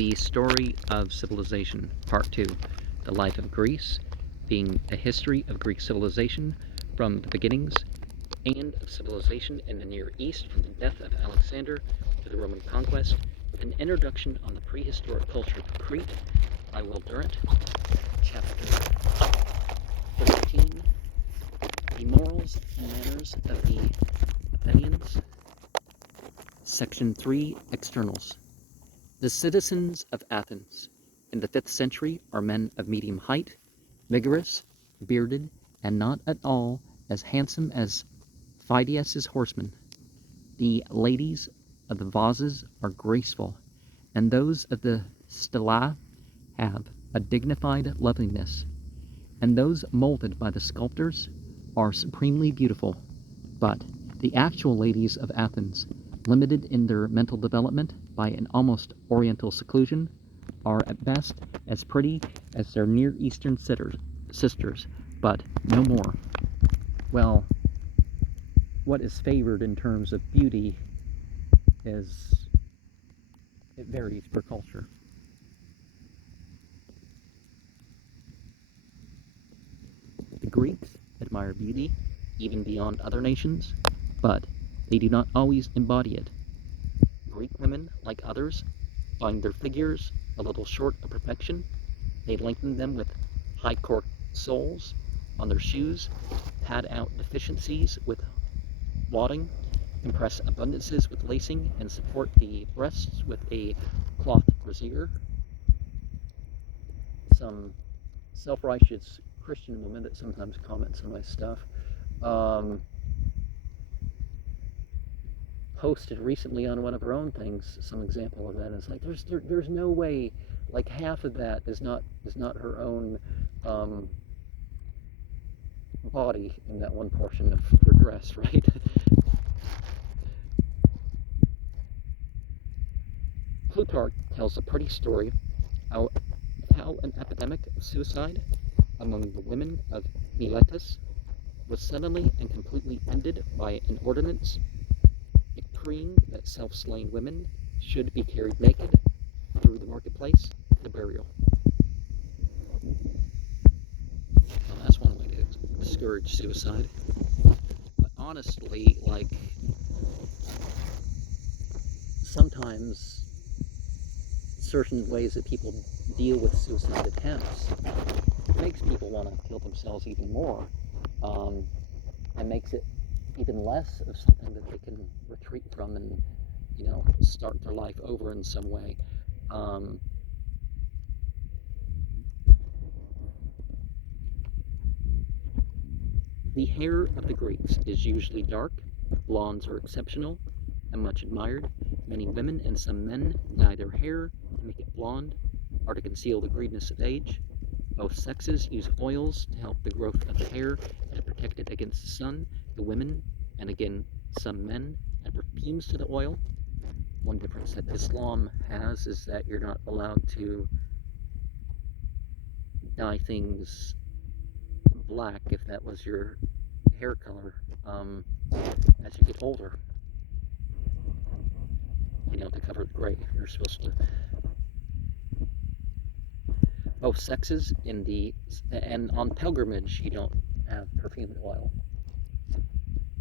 The Story of Civilization, Part 2, The Life of Greece, being a history of Greek civilization from the beginnings and of civilization in the Near East from the death of Alexander to the Roman conquest, with an introduction on the prehistoric culture of Crete by Durant, Chapter 13, The Morals and Manners of the Athenians, Section 3, Externals. The citizens of Athens in the 5th century are men of medium height, vigorous, bearded, and not at all as handsome as Phidias's horsemen. The ladies of the vases are graceful, and those of the stelae have a dignified loveliness, and those molded by the sculptors are supremely beautiful. But the actual ladies of Athens, limited in their mental development by an almost oriental seclusion, are at best as pretty as their Near Eastern sisters, but no more. Well, what is favored in terms of beauty it varies per culture. The Greeks admire beauty even beyond other nations, but they do not always embody it. Greek women, like others, find their figures a little short of perfection. They lengthen them with high cork soles on their shoes, pad out deficiencies with wadding, compress abundances with lacing, and support the breasts with a cloth brassiere. Some self-righteous Christian woman that sometimes comments on my stuff posted recently on one of her own things some example of that, and it's like there's no way, like half of that is not her own body in that one portion of her dress, right? Plutarch tells a pretty story of how an epidemic of suicide among the women of Miletus was suddenly and completely ended by an ordinance decreeing that self-slain women should be carried naked through the marketplace to burial. Well, that's one way to discourage suicide. But honestly, like, sometimes certain ways that people deal with suicide attempts makes people want to kill themselves even more, and makes it even less of something that they can retreat from and, start their life over in some way. The hair of the Greeks is usually dark. Blondes are exceptional and much admired. Many women and some men dye their hair to make it blonde or to conceal the greenness of age. Both sexes use oils to help the growth of the hair and to protect it against the sun. The women, and again some men, add perfumes to the oil. One difference that Islam has is that you're not allowed to dye things black if that was your hair color as you get older. To cover the gray, you're supposed to. Both sexes and on pilgrimage you don't have perfumed oil,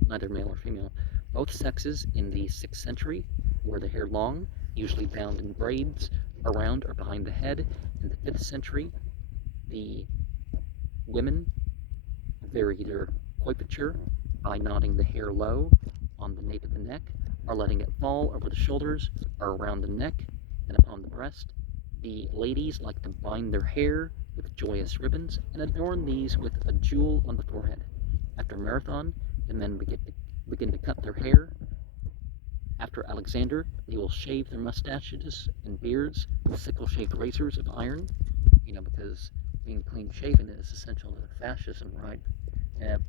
neither male or female. Both sexes in the 6th century wore the hair long, usually bound in braids around or behind the head. In the 5th century, the women varied their coiffure by knotting the hair low on the nape of the neck, or letting it fall over the shoulders or around the neck and upon the breast. The ladies like to bind their hair with joyous ribbons and adorn these with a jewel on the forehead. After marathon, the men begin to cut their hair. After Alexander, they will shave their mustaches and beards with sickle-shaped razors of iron, because being clean-shaven is essential to fascism, right? And if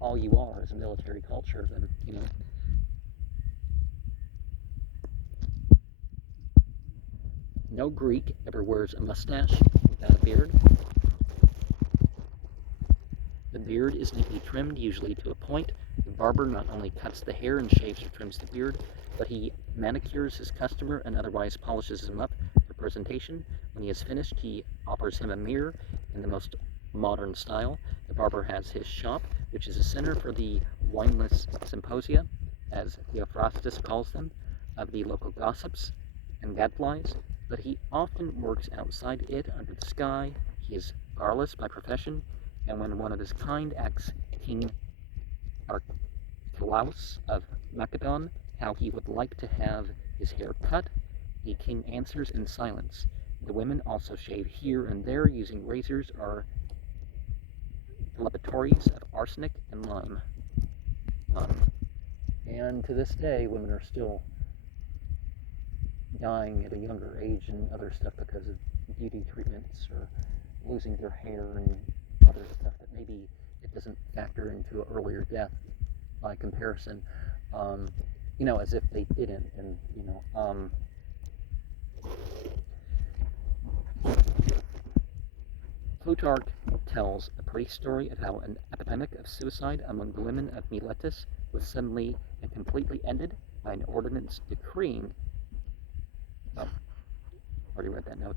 all you are is a military culture, then, No Greek ever wears a mustache without a beard. The beard is neatly trimmed, usually to a point. The barber not only cuts the hair and shaves or trims the beard, but he manicures his customer and otherwise polishes him up for representation. When he is finished, he offers him a mirror in the most modern style. The barber has his shop, which is a center for the wineless symposia, as Theophrastus calls them, of the local gossips and gadflies, but he often works outside it under the sky. He is garless by profession, and when one of his kind asks King Archelaus of Macedon how he would like to have his hair cut, the king answers in silence. The women also shave here and there using razors or laboratories of arsenic and lime. And to this day, women are still dying at a younger age and other stuff because of beauty treatments or losing their hair and other stuff that maybe it doesn't factor into an earlier death by comparison, as if they didn't. And Plutarch tells a pretty story of how an epidemic of suicide among the women of Miletus was suddenly and completely ended by an ordinance decreeing, already read that note,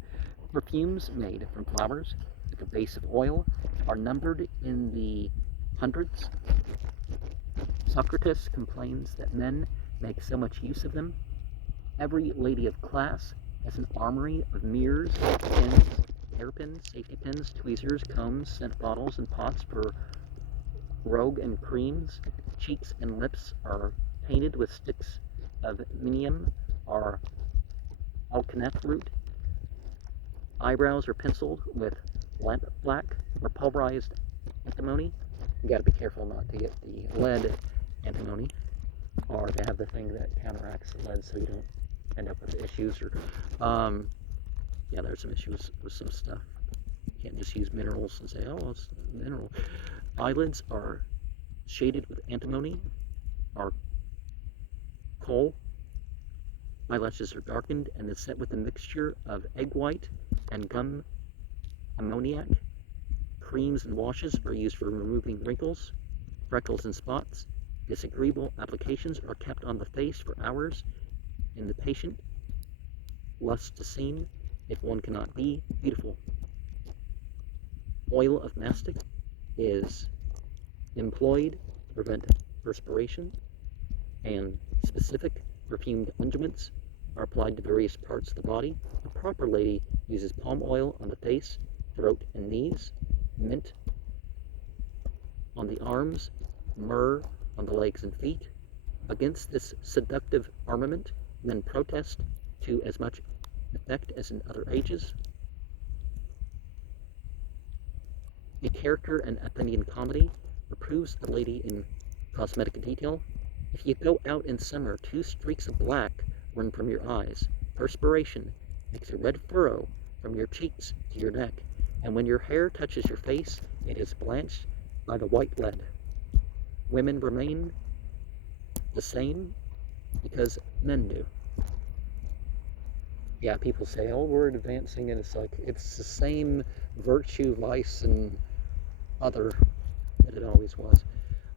perfumes made from flowers with a base of oil are numbered in the hundreds. Socrates complains that men make so much use of them. Every lady of class has an armory of mirrors, pins, hairpins, safety pins, tweezers, combs, scent bottles, and pots for rogue and creams. Cheeks and lips are painted with sticks of minium or alkanet root. Eyebrows are penciled with lamp black or pulverized antimony. You gotta be careful not to get the lead antimony, or to have the thing that counteracts the lead so you don't end up with issues. Or there's some issues with some stuff. You can't just use minerals and say, oh, it's mineral. Eyelids are shaded with antimony or coal. Eyelashes are darkened and is set with a mixture of egg white and gum ammoniac. Creams and washes are used for removing wrinkles, freckles, and spots. Disagreeable applications are kept on the face for hours in the patient lust to seem, if one cannot be beautiful. Oil of mastic is employed to prevent perspiration, and specific perfumed ointments are applied to various parts of the body. A proper lady uses palm oil on the face, throat, and knees, mint on the arms, myrrh on the legs and feet. Against this seductive armament, men protest to as much effect as in other ages. A character in Athenian comedy reproves a lady in cosmetic detail. If you go out in summer, 2 streaks of black run from your eyes. Perspiration makes a red furrow from your cheeks to your neck, and when your hair touches your face, it is blanched by the white lead. Women remain the same because men do. Yeah, people say, oh, we're advancing, and it's like, it's the same virtue, vice, and other that it always was.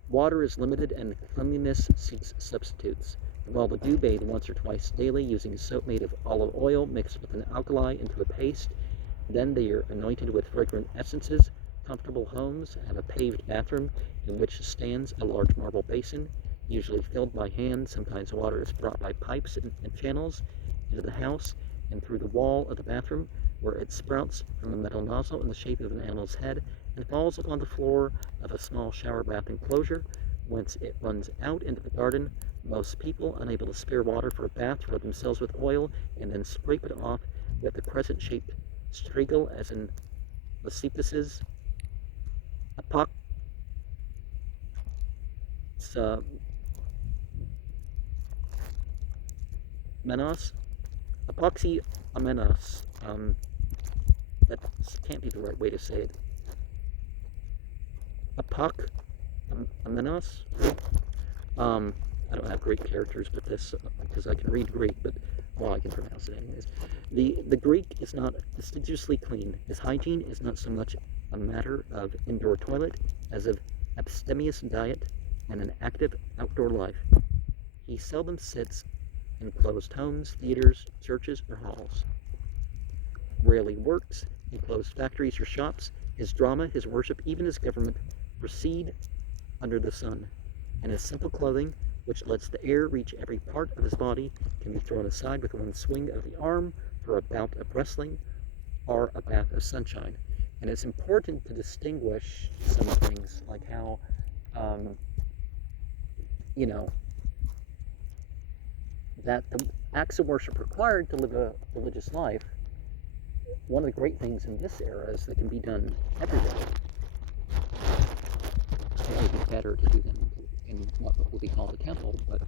Water is limited, and cleanliness seeks substitutes. While the do bathe once or twice daily using soap made of olive oil mixed with an alkali into a paste. Then they are anointed with fragrant essences. Comfortable homes have a paved bathroom in which stands a large marble basin, usually filled by hand. Sometimes water is brought by pipes and channels into the house and through the wall of the bathroom, where it sprouts from a metal nozzle in the shape of an animal's head and falls upon the floor of a small shower bath enclosure, whence it runs out into the garden. Most people, unable to spare water for a bath, rub themselves with oil and then scrape it off with a crescent-shaped strigil, as in Lysippus's epoxy amenos. That can't be the right way to say it. Amenos. I don't have Greek characters with this because I can read Greek, but I can pronounce it anyways. The Greek is not fastidiously clean. His hygiene is not so much a matter of indoor toilet as of abstemious diet and an active outdoor life. He seldom sits in closed homes, theaters, churches, or halls. rarely works in closed factories or shops. His drama, his worship, even his government proceed under the sun, and his simple clothing, which lets the air reach every part of his body, can be thrown aside with one swing of the arm for a bout of wrestling or a bath of sunshine. And it's important to distinguish some things, like how, you know, that the acts of worship required to live a religious life, one of the great things in this era is they can be done everywhere. It may be better to do them in what would be called a temple, but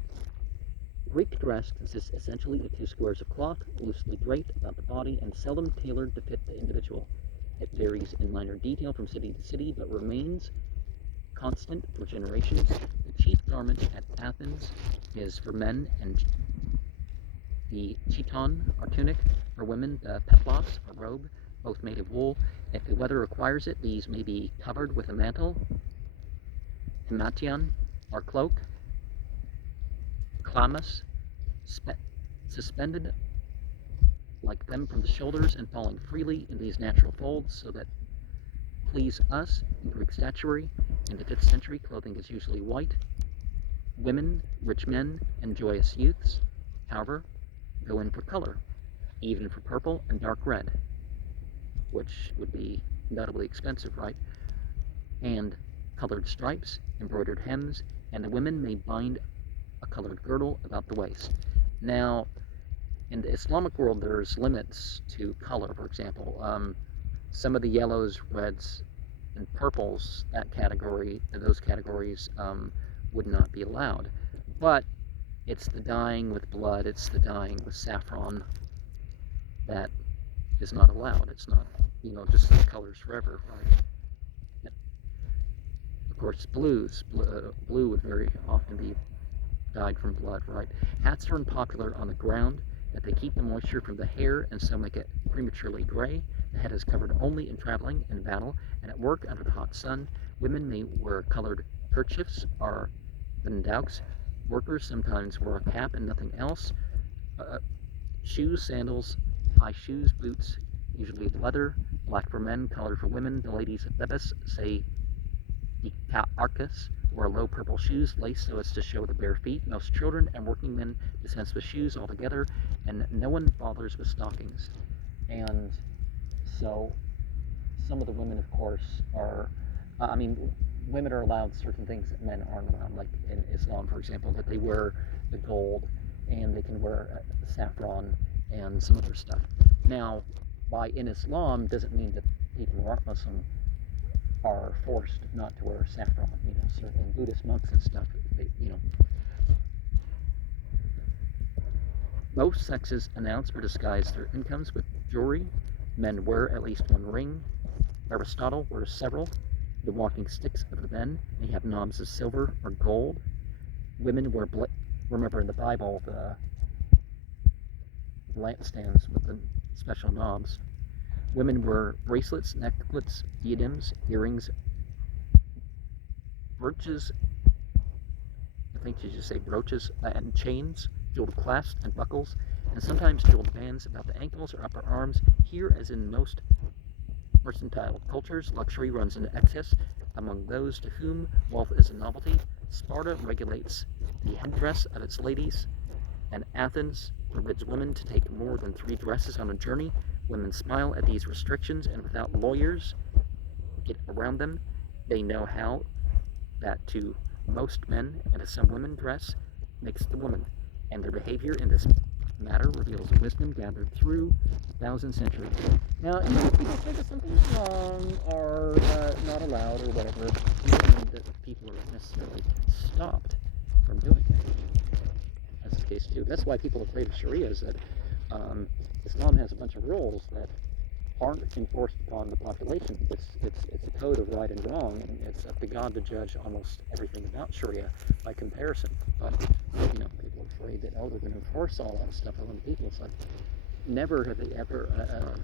Greek dress consists essentially of 2 squares of cloth, loosely draped about the body and seldom tailored to fit the individual. It varies in minor detail from city to city, but remains constant for generations. The chief garment at Athens is for men and the chiton, or tunic, for women the peplos, or robe, both made of wool. If the weather requires it, these may be covered with a mantle, himation, or cloak, chlamys, suspended like them from the shoulders and falling freely in these natural folds so that please us. In Greek statuary in the 5th century, clothing is usually white. Women, rich men, and joyous youths, however, go in for color, even for purple and dark red, which would be notably expensive, right? And colored stripes, embroidered hems, and the women may bind a colored girdle about the waist. Now, in the Islamic world, there's limits to color. For example, some of the yellows, reds, and purples, those categories would not be allowed. But it's the dyeing with blood, it's the dyeing with saffron that is not allowed. It's not, just the colors forever, right? And of course, blue would very often be dyed from blood, right? Hats are unpopular on the ground, that they keep the moisture from the hair and so make it prematurely gray. The head is covered only in traveling, in battle, and at work under the hot sun. Women may wear colored kerchiefs or bandouks. Workers sometimes wear a cap and nothing else. Shoes, sandals, high shoes, boots, usually of leather, black for men, colored for women. The ladies of Thebes, say Arcus, wear low purple shoes, laced so as to show the bare feet. Most children and working men dispense with shoes altogether, and no one bothers with stockings. And so some of the women, of course, are, women are allowed certain things that men aren't allowed, like in Islam, for example, that they wear the gold, and they can wear saffron and some other stuff. Now, in Islam doesn't mean that people who aren't Muslim are forced not to wear saffron. Certain Buddhist monks and stuff, Most sexes announce or disguise their incomes with jewelry. Men wear at least one ring. Aristotle wears several. The walking sticks of the men may have knobs of silver or gold. Women wear remember in the Bible the lampstands with the special knobs. Women wear bracelets, necklets, diadems, earrings, brooches, I think you should say brooches, and chains, jeweled clasps and buckles, and sometimes jeweled bands about the ankles or upper arms. Here, as in most mercantile cultures, luxury runs into excess among those to whom wealth is a novelty. Sparta regulates the headdress of its ladies, and Athens forbids women to take more than 3 dresses on a journey. Women smile at these restrictions, and without lawyers get around them. They know how that to most men and to some women, dress makes the woman, and their behavior in this matter reveals wisdom gathered through 1,000 centuries. Now, if people say that something's wrong or not allowed or whatever, it doesn't mean that people are necessarily stopped from doing it. That's the case too. That's why people are afraid of Sharia, is that Islam has a bunch of rules that aren't enforced upon the population. It's a code of right and wrong, and it's up to God to judge almost everything about Sharia by comparison. But people are afraid that they're going to enforce all that stuff on the people. It's like never have they ever